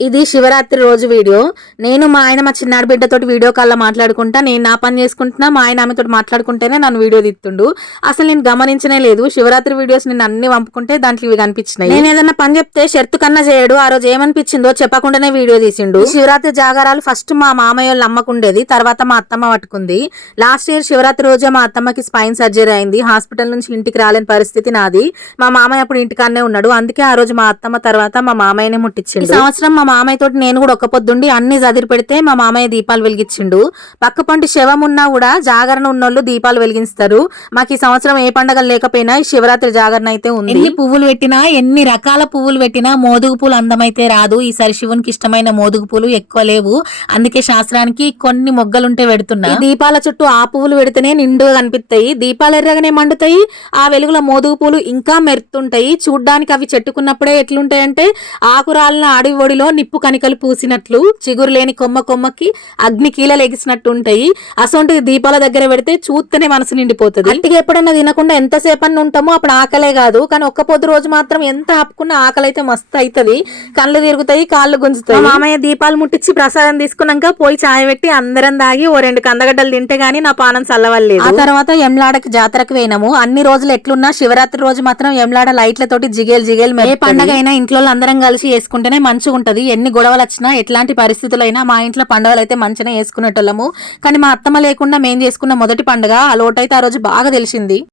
ఇది శివరాత్రి రోజు వీడియో. నేను మా ఆయన మా చిన్నాడు బిడ్డతోటి వీడియో కాల్లో మాట్లాడుకుంటా, నేను నా పని చేసుకుంటున్నా, మా ఆయన ఆమెతో మాట్లాడుకుంటేనే నన్ను వీడియో తీస్తుండు. అసలు నేను గమనించనే లేదు. శివరాత్రి వీడియోస్ నేను అన్ని పంపుకుంటే దాంట్లో ఇవి కనిపించినాయి. నేను ఏదన్నా పని చెప్తే షర్తు కన్నా చేయడు. ఆ రోజు ఏమనిపించిందో చెప్పకుండానే వీడియో తీసిండు. శివరాత్రి జాగారాలు ఫస్ట్ మా మామయ్య వాళ్ళ అమ్మకుండేది, తర్వాత మా అత్తమ్మ పట్టుకుంది. లాస్ట్ ఇయర్ శివరాత్రి రోజే మా అత్తమ్మకి స్పైన్ సర్జరీ అయింది. హాస్పిటల్ నుంచి ఇంటికి రాలేని పరిస్థితి నాది. మా మామయ్య అప్పుడు ఇంటికాన్నే ఉన్నాడు. అందుకే ఆ రోజు మా అత్తమ్మ తర్వాత మా మామయ్యనే ముట్టించిండు. ఈ సంవత్సరం మా మామయ్య తోటి నేను కూడా ఒక్క పొద్దుండి అన్ని చదిరి పెడితే మా మామయ్య దీపాలు వెలిగించిండు. పక్క పంటి శవం ఉన్నా కూడా జాగరణ ఉన్నోళ్ళు దీపాలు వెలిగిస్తారు. మాకు ఈ సంవత్సరం ఏ పండగలు లేకపోయినా ఈ శివరాత్రి జాగరణ అయితే ఉంది. ఎన్ని పువ్వులు పెట్టినా, ఎన్ని రకాల పువ్వులు పెట్టినా మోదుగు పూలు అందమైతే రాదు. ఈసారి శివునికి ఇష్టమైన మోదుగు పూలు ఎక్కువ లేవు. అందుకే శాస్త్రానికి కొన్ని మొగ్గలుంటే పెడుతున్నా. దీపాల చుట్టూ ఆ పువ్వులు పెడితేనే నిండుగా కనిపిస్తాయి. దీపాలు ఎర్రగానే మండుతాయి. ఆ వెలుగుల మోదుగు పూలు ఇంకా మెరుతుంటాయి. చూడ్డానికి అవి చెట్టుకున్నప్పుడే ఎట్లుంటాయంటే ఆకురాలిన అడవి ఒడిలో నిప్పు కనికలు పూసినట్లు, చిగురు లేని కొమ్మకి అగ్ని కీలలు ఎగిసినట్టు ఉంటాయి. అసొంటి దీపాల దగ్గర పెడితే చూస్తేనే మనసు నిండిపోతుంది. అట్టిగా ఎప్పుడన్నా తినకుండా ఎంతసేపు అన్న ఉంటామో అప్పుడు ఆకలే కాదు. కానీ ఒక్క పొద్దు రోజు మాత్రం ఎంత ఆపుకున్నా ఆకలి అయితే మస్తు అవుతుంది. కళ్ళు తిరుగుతాయి, కాళ్ళు గుంజుతాయి. మామయ్య దీపాలు ముట్టించి ప్రసాదం తీసుకున్నాక పోయి చాయ్ పెట్టి అందరం దాగి ఓ 2 కందగడ్డలు తింటే గానీ నా పానం చల్లవలేదు. ఆ తర్వాత ఎమ్లాడకి జాతరకు పోయినాము. అన్ని రోజులు ఎట్లున్నా శివరాత్రి రోజు మాత్రం ఎమ్లాడ లైట్లతోటి జిగేలు ఏ పండగ అయినా ఇంట్లో అందరం కలిసి వేసుకుంటేనే మంచిగా ఉంటది. ఎన్ని గొడవలు వచ్చినా, ఎట్లాంటి పరిస్థితులైనా మా ఇంట్లో పండుగలు అయితే మంచిగా వేసుకునేటోళ్ళము. కానీ మా అత్తమ్మ లేకుండా మేము చేసుకున్న మొదటి పండుగ ఆ లోటైతే ఆ రోజు బాగా తెలిసింది.